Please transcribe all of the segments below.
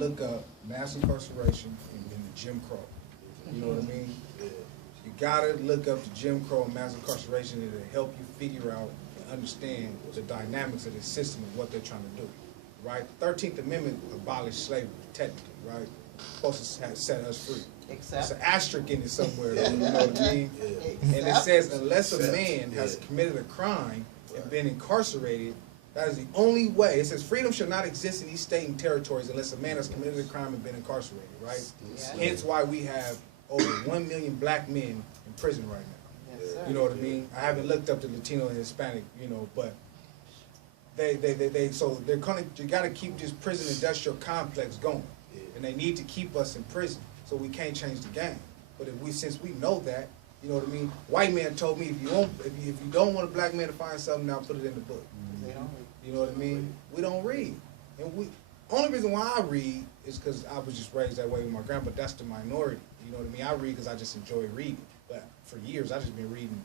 look up mass incarceration and then the Jim Crow. You know what I mean? You gotta look up the Jim Crow and mass incarceration, and it'll help you figure out and understand the dynamics of the system and what they're trying to do. Right? 13th Amendment abolished slavery, technically, right? Supposed to set us free. Except. It's an asterisk in it somewhere, though, you know what I mean? And it says unless a man has committed a crime and been incarcerated, that is the only way. It says freedom shall not exist in these states and territories unless a man has committed a crime and been incarcerated, right? Yeah. Hence why we have over 1 million black men in prison right now. Yes, sir. You know what I mean? I haven't looked up the Latino and Hispanic, you know, but so they're kind of, you got to keep this prison industrial complex going, and they need to keep us in prison, so we can't change the game. But since we know that, you know what I mean? White man told me if you don't want a black man to find something, now put it in the book. They don't read. You know what I mean? We don't read, and only reason why I read is because I was just raised that way with my grandpa. But that's the minority. You know what I mean? I read because I just enjoy reading. But for years, I just been reading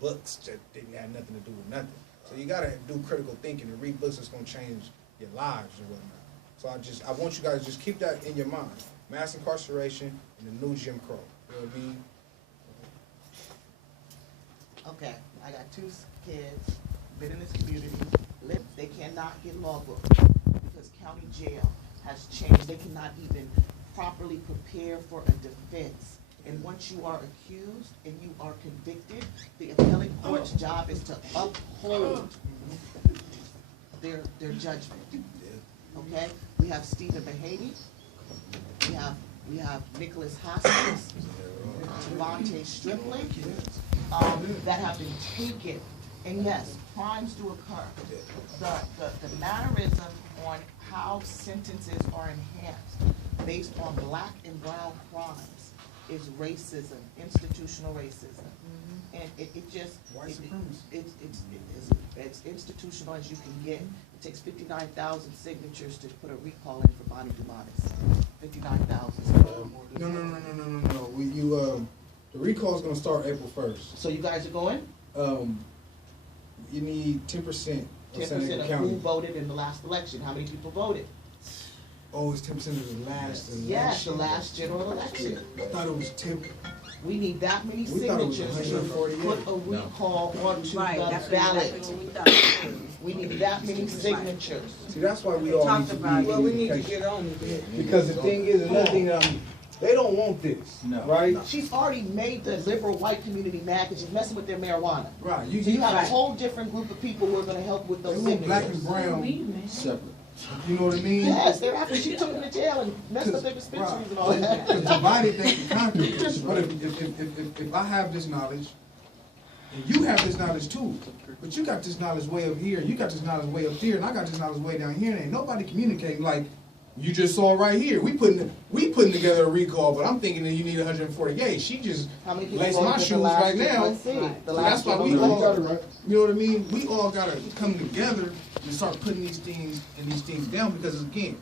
books that didn't have nothing to do with nothing. So you gotta do critical thinking and read books that's gonna change your lives or whatnot. So I want you guys to just keep that in your mind. Mass incarceration and the new Jim Crow. You know what I mean? Okay, I got 2 kids, been in this community, they cannot get law books because county jail has changed. They cannot even properly prepare for a defense. And once you are accused and you are convicted, the appellate court's job is to uphold their judgment. Okay? We have Stephen Mahaney, we have Nicholas Hoskins, Devontae Strickland, that have been taken. And yes, crimes do occur. The mannerism on how sentences are enhanced based on black and brown crimes is racism, institutional racism. And it just, it's institutional as you can get. It takes 59,000 signatures to put a recall in for Bonnie Dumanis. 59,000. No. The recall is going to start April 1st. So you guys are going? You need 10%. 10% of who voted in the last election. How many people voted? Oh, it's 10% of the last election? Yes, the last general election. I thought it was 10. We need that many We thought it was signatures to 148. put a recall onto the That's ballot. exactly what we thought. We need that many signatures. See, that's why we all need to be. Well, we need to get on it. Because the thing is, another thing, they don't want this, right? She's already made the liberal white community mad because she's messing with their marijuana. Right. So you have a whole different group of people who are going to help with those They want black and signatures. brown separate. You know what I mean? Yes, they're after she took them to jail and messed up their dispensaries and all that. Because divided they can conquer. But if I have this knowledge, and you have this knowledge too, but you got this knowledge way up here, you got this knowledge way up there, and I got this knowledge way down here, and ain't nobody communicating like you just saw right here. We putting together a recall, but I'm thinking that you need 148. She just laced my shoes right now. So that's why we all, you know what I mean? We all gotta come together and start putting these things down, because again,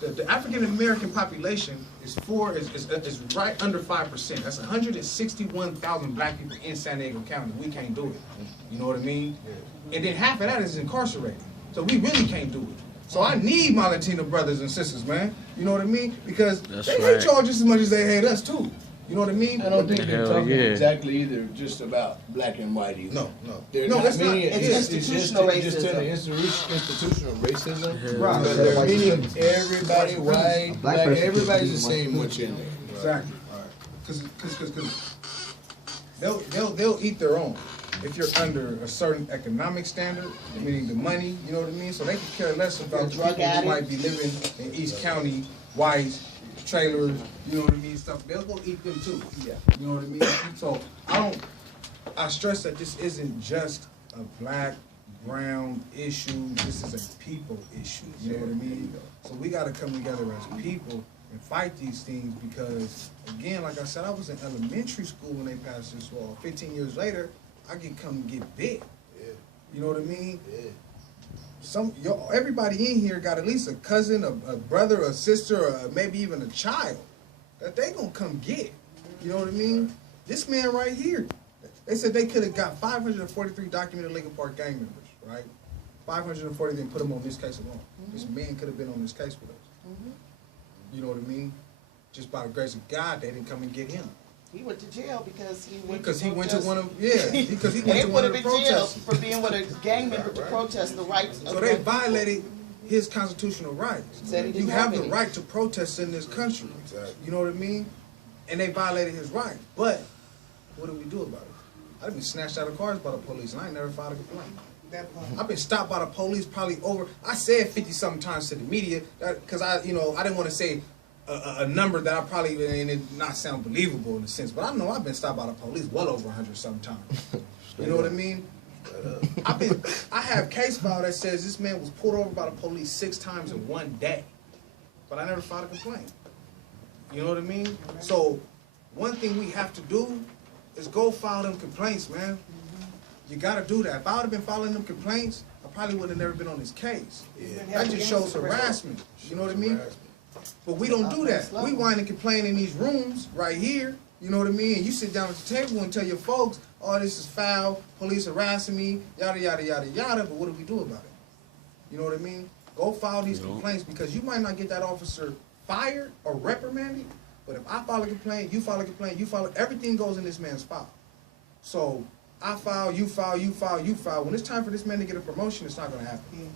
the African American population is right under 5%. That's 161,000 black people in San Diego County. We can't do it. You know what I mean? And then half of that is incarcerated. So we really can't do it. So I need my Latino brothers and sisters, man. You know what I mean? Because they hate y'all just as much as they hate us too. You know what I mean? I don't think they're talking exactly either just about black and white either. No. There's No, not it's not. many, It's institutional racism. Just to the institutional racism. Right. But they're meaning everybody, white, black, everybody's the same what's in there. Exactly. Because they'll eat their own. If you're under a certain economic standard, meaning the money, you know what I mean? So they can care less about the people who might be living in East County, white, trailers, you know what I mean, stuff. They'll go eat them too. Yeah. You know what I mean? So I stress that this isn't just a black, brown issue. This is a people issue. You know what I mean? So we got to come together as people and fight these things, because, again, like I said, I was in elementary school when they passed this law. 15 years later, I can come and get bit. Yeah. You know what I mean? Yeah. Everybody in here got at least a cousin, a brother, a sister, or maybe even a child that they gonna come get. You know what I mean? This man right here, they said they could have got 543 documented Lincoln Park gang members, right? 540 didn't put them on this case alone. This man could have been on this case with us. You know what I mean? Just by the grace of God, they didn't come and get him. He went to jail because he went Because to he went to protest. one of, because he went to one of the They put him in jail protests. for being with a gang member to protest the rights of So they violated his constitutional rights. Said he didn't You have have the any. right to protest in this country. You know what I mean? And they violated his rights. But what do we do about it? I've been snatched out of cars by the police, and I ain't never filed a complaint. I've been stopped by the police probably over. I said 50-something times to the media because I didn't want to say a number that I probably and it not sound believable in a sense. But I know I've been stopped by the police well over 100-something times. You know what I mean? I have case file that says this man was pulled over by the police 6 times in one day, but I never filed a complaint. You know what I mean? So one thing we have to do is go file them complaints, man. You gotta do that. If I would have been filing them complaints, I probably would have never been on this case. That just shows harassment. You know what I mean? But we don't do that. We whine and complain in these rooms right here. You know what I mean? And you sit down at the table and tell your folks, oh, this is foul, police harassing me, yada, yada, yada, yada. But what do we do about it? You know what I mean? Go file these complaints because you might not get that officer fired or reprimanded. But if I file a complaint, you file a complaint, you file it, everything goes in this man's file. So I file, you file, you file, you file. When it's time for this man to get a promotion, it's not going to happen.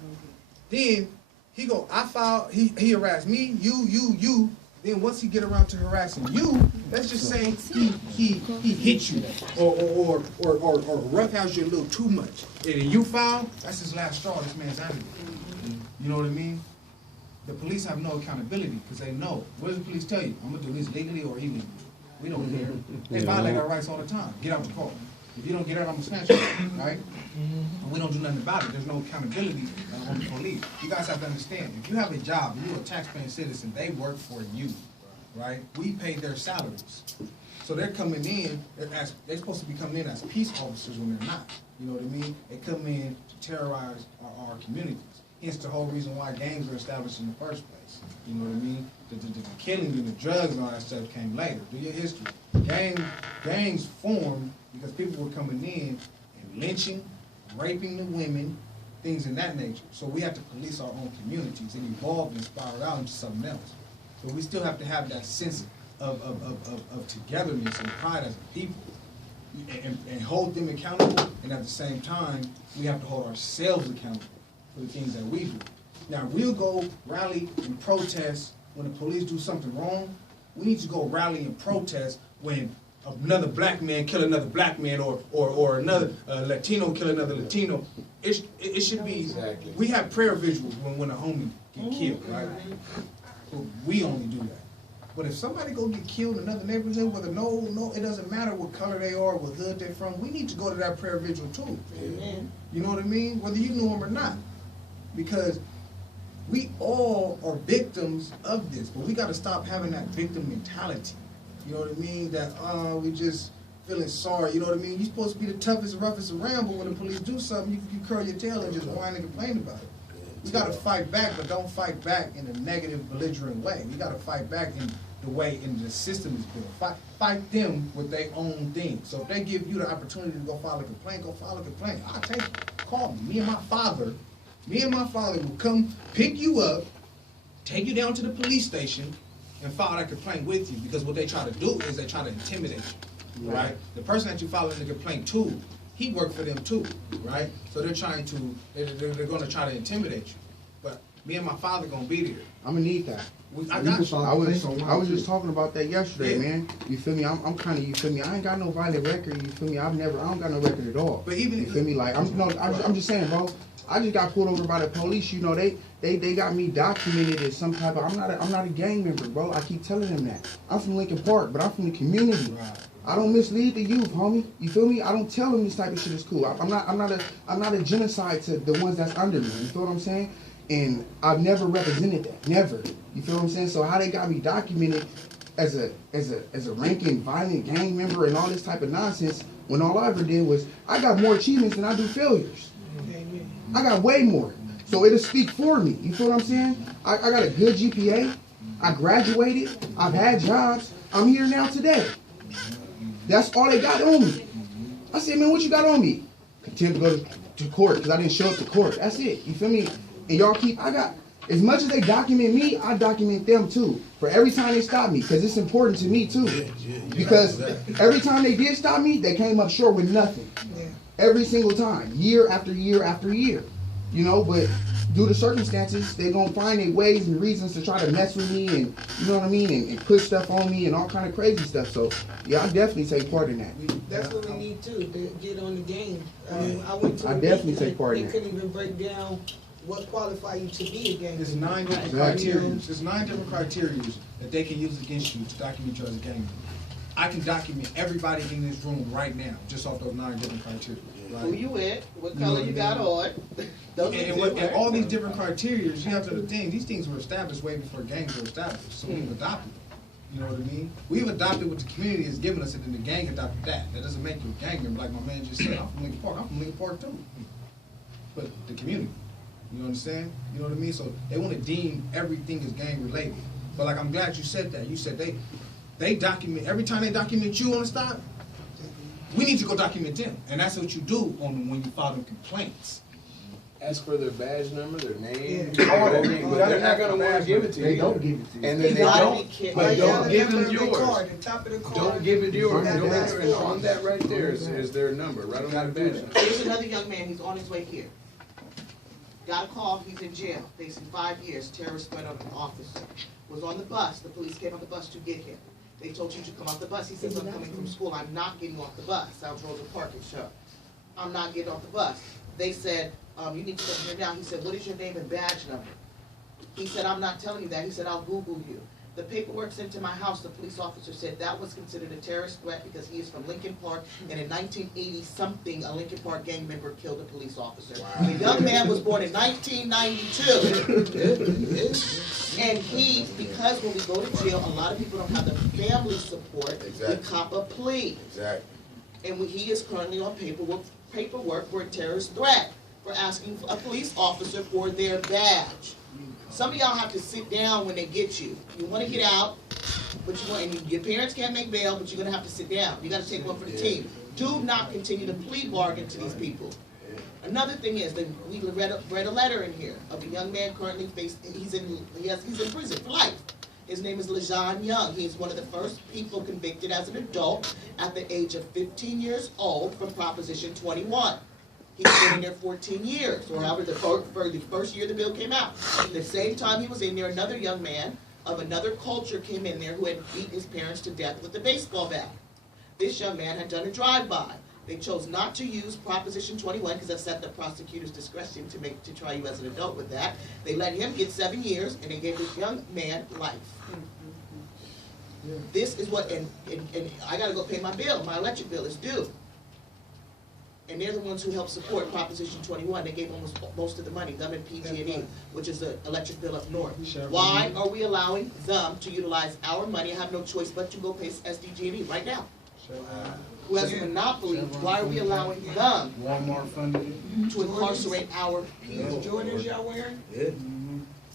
Then he go, I file, he harassed me, you. Then once he get around to harassing you, let's just say he hit you or roughhouse you a little too much. And then you file, that's his last straw. This man's out of it. You know what I mean? The police have no accountability because they know. What does the police tell you? I'm gonna do this legally or illegally. We don't care. They violate our rights all the time. Get out the car. If you don't get out, I'm gonna snatch you, right? And we don't do nothing about it. There's no accountability on the police. You guys have to understand, if you have a job, and you're a taxpaying citizen, they work for you, right? We pay their salaries. So they're coming in, they're supposed to be coming in as peace officers when they're not. You know what I mean? They come in to terrorize our communities. Hence the whole reason why gangs are established in the first place. You know what I mean? The killing and the drugs and all that stuff came later. Do your history. Gangs formed because people were coming in and lynching, raping the women, things in that nature. So we have to police our own communities and evolve and spiral out into something else. So we still have to have that sense of togetherness and pride as a people and hold them accountable. And at the same time, we have to hold ourselves accountable for the things that we do. Now, we'll go rally and protest when the police do something wrong. We need to go rally and protest when another black man kill another black man or another Latino kill another Latino. It should be, exactly. We have prayer visuals when a homie get killed, right? So we only do that. But if somebody go get killed in another neighborhood, whether it doesn't matter what color they are, what hood they're from, we need to go to that prayer vigil too. Amen. You know what I mean? Whether you know them or not. Because we all are victims of this, but we got to stop having that victim mentality. You know what I mean? That, we just feeling sorry. You know what I mean? You're supposed to be the toughest, roughest around, but when the police do something, you curl your tail and just whine and complain about it. We got to fight back, but don't fight back in a negative, belligerent way. We got to fight back in the way in the system is built. Fight them with their own thing. So if they give you the opportunity to go file a complaint, go file a complaint. I'll take it. Call me. Me and my father will come pick you up, take you down to the police station, and file that complaint with you. Because what they try to do is they try to intimidate you, right? The person that you filing the complaint to, he worked for them too, right? So they're trying to, they're going to try to intimidate you. But me and my father going to be there. I'm going to need that. I got you. I was just talking about that yesterday, man. You feel me? I'm kind of, you feel me? I ain't got no violent record, you feel me? I don't got no record at all. But even you feel me? Like, I'm just saying, bro. I just got pulled over by the police. You know, they got me documented as some type of. I'm not a gang member, bro. I keep telling them that. I'm from Lincoln Park, but I'm from the community. Right. I don't mislead the youth, homie. You feel me? I don't tell them this type of shit is cool. I'm not a genocide to the ones that's under me. You feel what I'm saying? And I've never represented that. Never. You feel what I'm saying? So how they got me documented as a ranking violent gang member and all this type of nonsense when all I ever did was I got more achievements than I do failures. I got way more. So it'll speak for me. You feel what I'm saying? I got a good GPA. I graduated. I've had jobs. I'm here now today. That's all they got on me. I said, man, what you got on me? Contempt to go to court because I didn't show up to court. That's it. You feel me? And y'all keep, As much as they document me, I document them too. For every time they stop me, because it's important to me too. Because every time they did stop me, they came up short with nothing. Every single time, year after year after year. You know, but due to circumstances, they're gonna find their ways and reasons to try to mess with me, and you know what I mean, and put stuff on me and all kind of crazy stuff. So yeah, I definitely take part in that. That's what we need too, to get on the game. I went to I a definitely meeting, take part in they that. couldn't even break down what qualifies you to be a gang There's member. 9 different criteria. There's 9 different criteria that they can use against you to document you as a gang member. I can document everybody in this room right now, just off those 9 different criteria. Right? Who you with, what color you got on. And all these different criteria, you have to understand, these things were established way before gangs were established. So we've adopted them. You know what I mean? We've adopted what the community has given us, and then the gang adopted that. That doesn't make you a gang member, like my man just said. I'm from Lincoln Park. I'm from Lincoln Park too. But the community, you understand? You know what I mean? So they want to deem everything as gang related. But like, I'm glad you said that. You said they document, every time they document you on the stop, we need to go document them. And that's what you do on them when you file them complaints. Ask for their badge number, their name, Yeah. but they're not gonna want to give it to you. They don't give it to you. And then they gotta don't, be careful. but Right don't there, give the them number of the yours. card, the top of the card. Don't give it yours. Right Don't there. give it. And on that right there is their number, right on that badge number. Here's another young man, he's on his way here. Got a call, he's in jail, facing 5 years, terrorist threat on an officer. Was on the bus, the police came on the bus to get him. They told you to come off the bus. He says, I'm coming from school, I'm not getting off the bus. Sounds Rosa Parks show. I'm not getting off the bus. They said, you need to come here now. He said, what is your name and badge number? He said, I'm not telling you that. He said, I'll Google you. The paperwork sent to my house, the police officer said that was considered a terrorist threat because he is from Lincoln Park, and in 1980-something, a Lincoln Park gang member killed a police officer. The young man was born in 1992. And he, because when we go to jail, a lot of people don't have the family support, we cop a plea. Exactly. And he is currently on paperwork for a terrorist threat, for asking a police officer for their badge. Some of y'all have to sit down when they get you. You want to get out, but you want, and your parents can't make bail, but you're going to have to sit down. You got to take one for the team. Do not continue to plea bargain to these people. Another thing is that we read a letter in here of a young man currently he's in prison for life. His name is LaJon Young. He is one of the first people convicted as an adult at the age of 15 years old from Proposition 21. He's been in there 14 years, or however, for the first year the bill came out. At the same time he was in there, another young man of another culture came in there who had beat his parents to death with a baseball bat. This young man had done a drive-by. They chose not to use Proposition 21 because that's at the prosecutor's discretion to try you as an adult with that. They let him get 7 years, and they gave this young man life. This is what, and I got to go pay my bill. My electric bill is due. And they're the ones who helped support Proposition 21. They gave almost most of the money, them and PG&E, which is the electric bill up north. Why are we allowing them to utilize our money? I have no choice but to go pay SDG&E right now. Who has a monopoly? Why are we allowing them Walmart funded it. to incarcerate our These Jordans y'all wearing?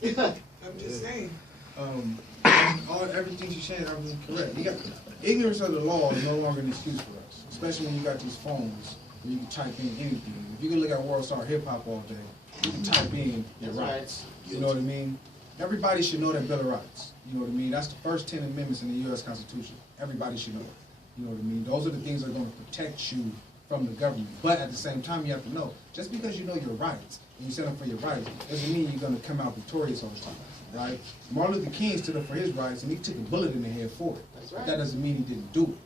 people? I'm just saying. Everything you said, everything correct. Ignorance of the law is no longer an excuse for us, especially when you got these phones where you can type in anything. If you can look at World Star Hip Hop all day, you can type in your rights. You know what I mean? Everybody should know that Bill of Rights. You know what I mean? That's the first 10 amendments in the U.S. Constitution. Everybody should know it. You know what I mean? Those are the things that are going to protect you from the government. But at the same time, you have to know, just because you know your rights and you stand up for your rights, doesn't mean you're going to come out victorious all the time, right? Martin Luther King stood up for his rights and he took a bullet in the head for it. That's right. But that doesn't mean he didn't do it.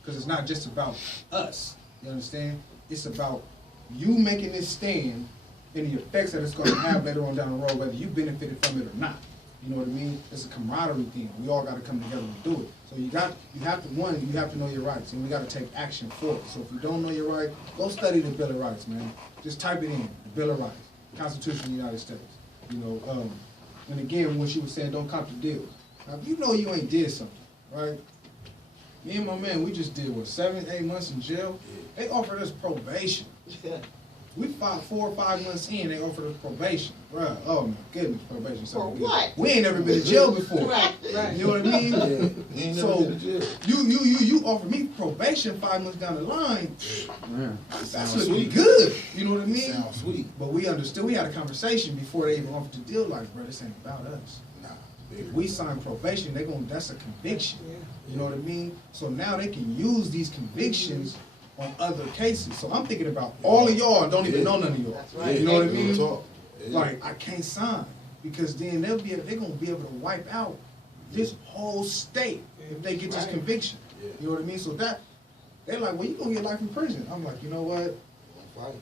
Because it's not just about us, you understand? It's about you making this stand and the effects that it's going to have later on down the road, whether you benefited from it or not. You know what I mean? It's a camaraderie thing. We all got to come together and do it. So you have to know your rights, and we got to take action for it. So if you don't know your right, go study the Bill of Rights, man. Just type it in, the Bill of Rights, Constitution of the United States. You know, and again, when she was saying don't cop the deals. Now, if you know you ain't did something, right? Me and my man, we just did, what, 7, 8 months in jail? They offered us probation. We filed 4 or 5 months in, they offered us probation. Bruh, oh my goodness, probation. For what? We ain't never been in jail before. Right. Right. You know what I mean? He ain't never So been to jail. you offer me probation 5 months down the line. Man. That's Sounds looking sweet. good. You know what I mean? Sounds sweet. But we understood. We had a conversation before they even offered the deal. Like, bro, this ain't about us. Nah. If we sign probation, that's a conviction. Yeah. You know what I mean? So now they can use these convictions on other cases. So I'm thinking about all of y'all and don't even know none of y'all. That's right. You know what I Real mean? talk. Yeah. Like, I can't sign because then they're gonna be able to wipe out this whole state if they get this Right. conviction. Yeah. You know what I mean? So they're like, well, you gonna get life in prison. I'm like, you know what? Fight.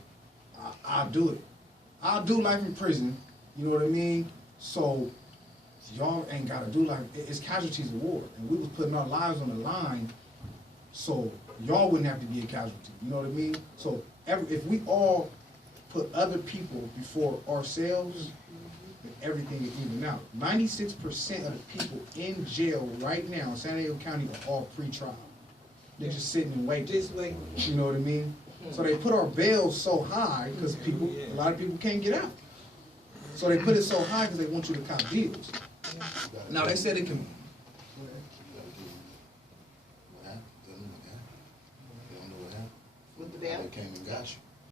I'll do it. I'll do life in prison. You know what I mean? So y'all ain't gotta do life. It's casualties of war, and we was putting our lives on the line, so y'all wouldn't have to be a casualty. You know what I mean? So if we all put other people before ourselves, then everything is even out. 96% of the people in jail right now in San Diego County are all pre-trial. They're just sitting and waiting. Just like, You know what I mean? So they put our bails so high because a lot of people can't get out. So they put it so high because they want you to cop deals. Now they said it can. What happened? Tell me what happened. You don't know what happened? With the They bail? came and got you.